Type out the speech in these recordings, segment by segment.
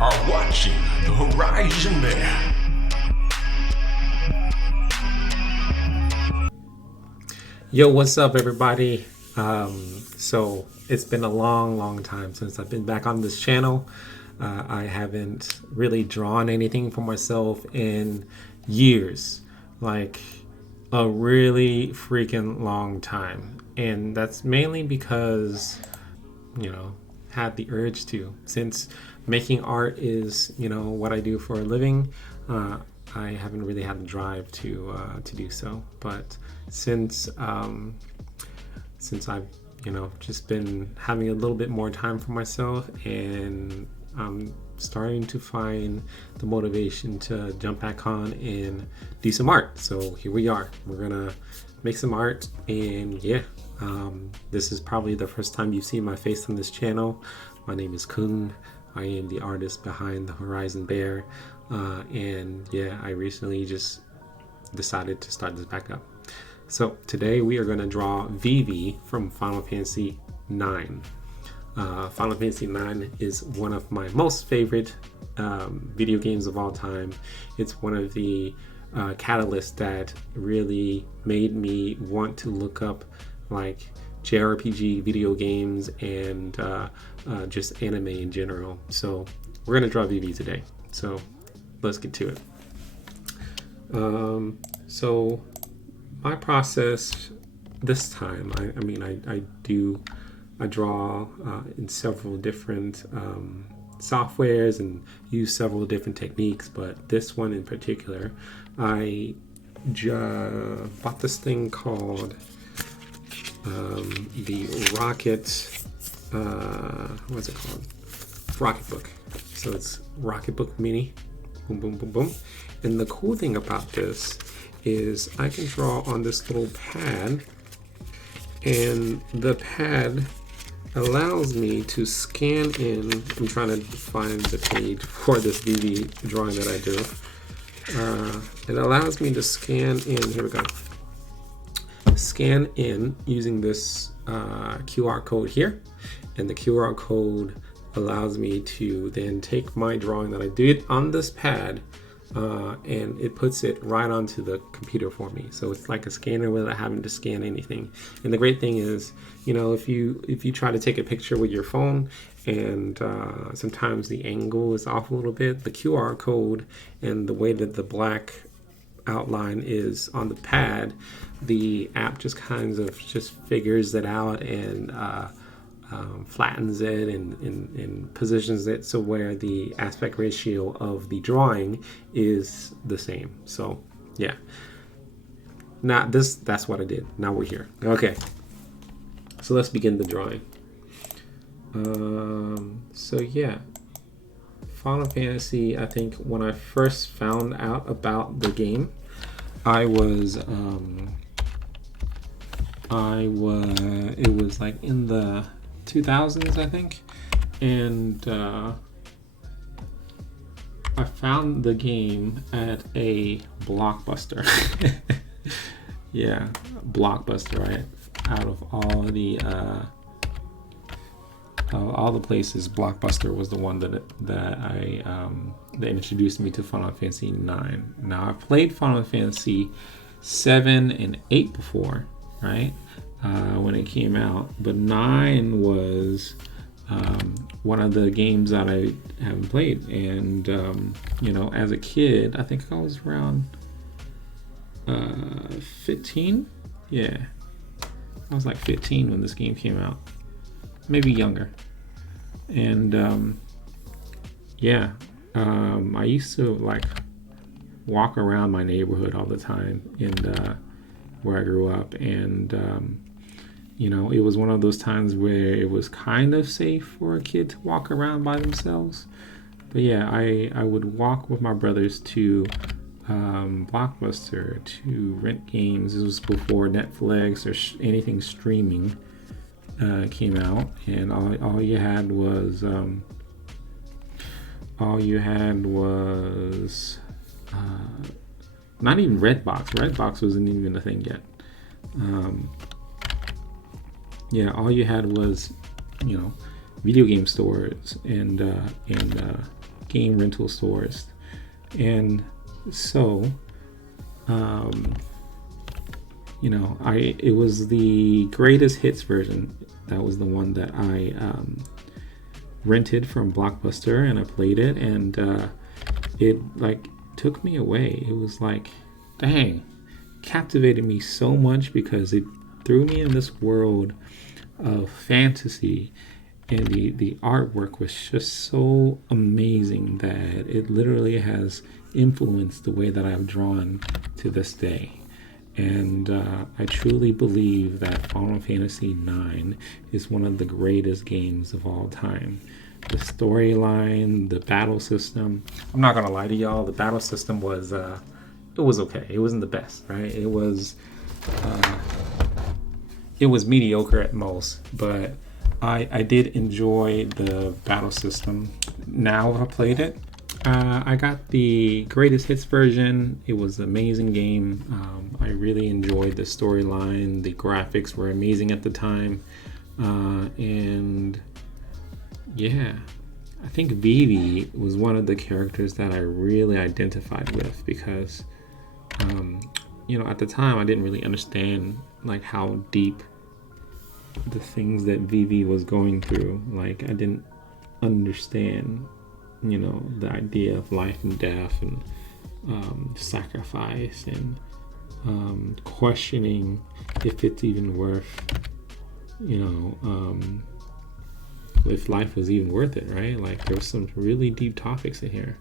are watching the horizon there. Yo, what's up, everybody? So it's been a long time since I've been back on this channel. I haven't really drawn anything for myself in years, like a really freaking long time. And that's mainly because, had the urge to. Since making art is, what I do for a living, I haven't really had the drive to do so. But since I've just been having a little bit more time for myself, and I'm starting to find the motivation to jump back on and do some art. So here we are. We're gonna make some art, and this is probably the first time you've seen my face on this channel. My name is Kung. I am the artist behind the Horizon Bear, and I recently just decided to start this back up. So today we are going to draw Vivi from Final Fantasy IX. Final Fantasy IX is one of my most favorite video games of all time. It's one of the catalysts that really made me want to look up like JRPG video games and just anime in general. So we're going to draw Vivi today. So let's get to it. So my process this time, I draw in several different softwares and use several different techniques, but this one in particular, I bought this thing called the what's it called? Rocketbook. So it's Rocketbook Mini. Boom, boom, boom, boom. And the cool thing about this is I can draw on this little pad, and the pad allows me to scan in. I'm trying to find the page for this Vivi drawing that I do. It allows me to scan in. Here we go. Scan in using this QR code here, and the QR code allows me to then take my drawing that I did on this pad, and it puts it right onto the computer for me. So it's like a scanner without having to scan anything. And the great thing is, if you try to take a picture with your phone, and sometimes the angle is off a little bit, the QR code and the way that the black outline is on the pad, the app just kind of just figures it out and flattens it and positions it so where the aspect ratio of the drawing is the same. So now that's what I did. Now we're here. Okay, so let's begin the drawing. Final Fantasy, I think when I first found out about the game, it was like in the 2000s, I think, and I found the game at a Blockbuster. Blockbuster, right? Out of all the places, Blockbuster was the one that introduced me to Final Fantasy IX. Now, I've played Final Fantasy 7 and 8 before, right? When it came out, but 9 was one of the games that I haven't played. And as a kid, I think I was around 15. I was like 15 when this game came out, maybe younger. And I used to like walk around my neighborhood all the time and where I grew up, and it was one of those times where it was kind of safe for a kid to walk around by themselves. But I would walk with my brothers to Blockbuster to rent games. This was before Netflix or anything streaming came out, and all you had was not even Redbox. Redbox wasn't even a thing yet. All you had was, video game stores and game rental stores. And so, it was the greatest hits version. That was the one that I rented from Blockbuster, and I played it, and it like took me away. It was like, dang, captivated me so much because it threw me in this world of fantasy, and the artwork was just so amazing that it literally has influenced the way that I've drawn to this day. And I truly believe that Final Fantasy IX is one of the greatest games of all time. The storyline, the battle system. I'm not gonna lie to y'all. The battle system was it was okay. It wasn't the best, right? It was mediocre at most, but I did enjoy the battle system. Now I played it. I got the greatest hits version. It was an amazing game. I really enjoyed the storyline. The graphics were amazing at the time. And yeah, I think Vivi was one of the characters that I really identified with because, at the time I didn't really understand like how deep the things that Vivi was going through. Like I didn't understand the idea of life and death and sacrifice and questioning if it's even worth, if life was even worth it, right? Like there's some really deep topics in here.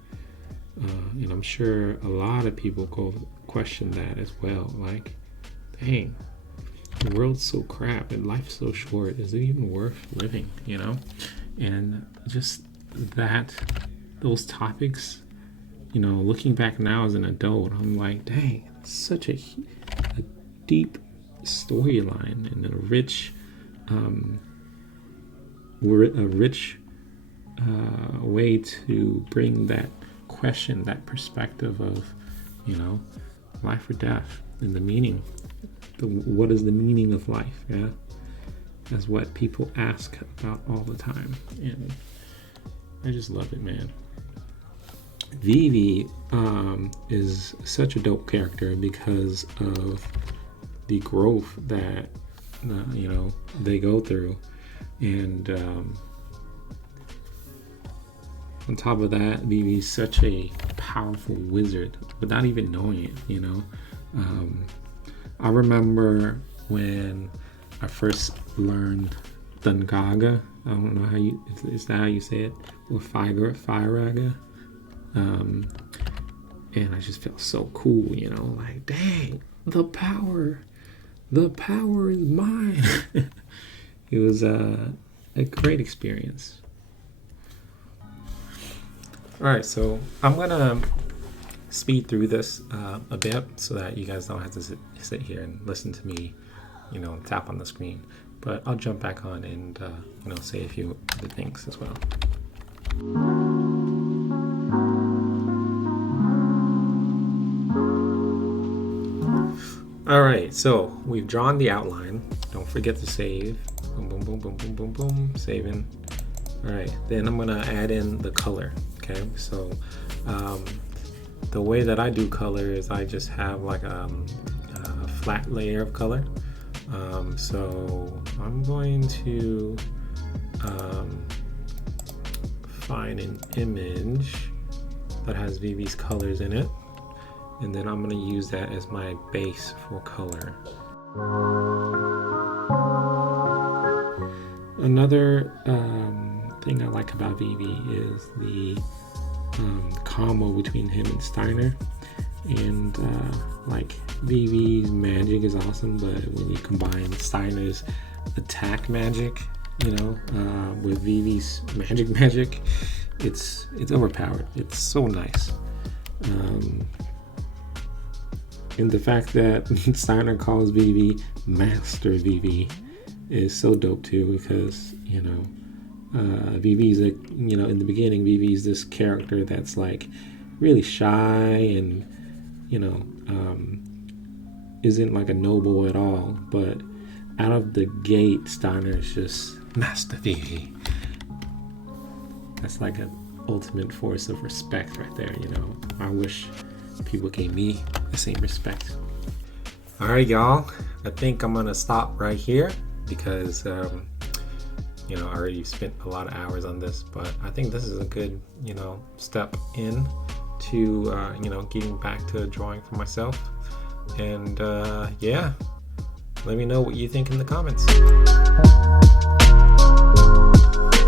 And I'm sure a lot of people go question that as well. Like, dang, the world's so crap and life's so short. Is it even worth living, And just those topics, looking back now as an adult, I'm like, dang, it's such a deep storyline and a rich way to bring that question, that perspective of, life or death and the meaning. What is the meaning of life? Yeah, that's what people ask about all the time, and I just love it, man. Vivi is such a dope character because of the growth that they go through, and on top of that, Vivi's such a powerful wizard without even knowing it. I remember when I first learned Dungaga. I don't know is that how you say it? Or Firaga. And I just felt so cool, like, dang, the power is mine. It was a great experience. All right, so I'm gonna speed through this a bit so that you guys don't have to sit here and listen to me, tap on the screen. But I'll jump back on and say a few other things as well. All right, so we've drawn the outline. Don't forget to save. Boom, boom, boom, boom, boom, boom, boom. Saving. All right, then I'm gonna add in the color. Okay, so the way that I do color is I just have like a flat layer of color. So I'm going to find an image that has Vivi's colors in it, and then I'm going to use that as my base for color. Another thing I like about Vivi is the combo between him and Steiner. And like Vivi's magic is awesome, but when you combine Steiner's attack magic, with Vivi's magic, it's overpowered. It's so nice. And the fact that Steiner calls Vivi Master Vivi is so dope too, because Vivi's in the beginning, Vivi's this character that's like really shy and isn't like a noble at all, but out of the gate, Steiner is just Master Vivi. That's like a ultimate force of respect right there. You know, I wish people gave me the same respect. All right, y'all. I think I'm gonna stop right here because you know, I already spent a lot of hours on this, but I think this is a good, you know, step in to you know, getting back to drawing for myself. And yeah, let me know what you think in the comments.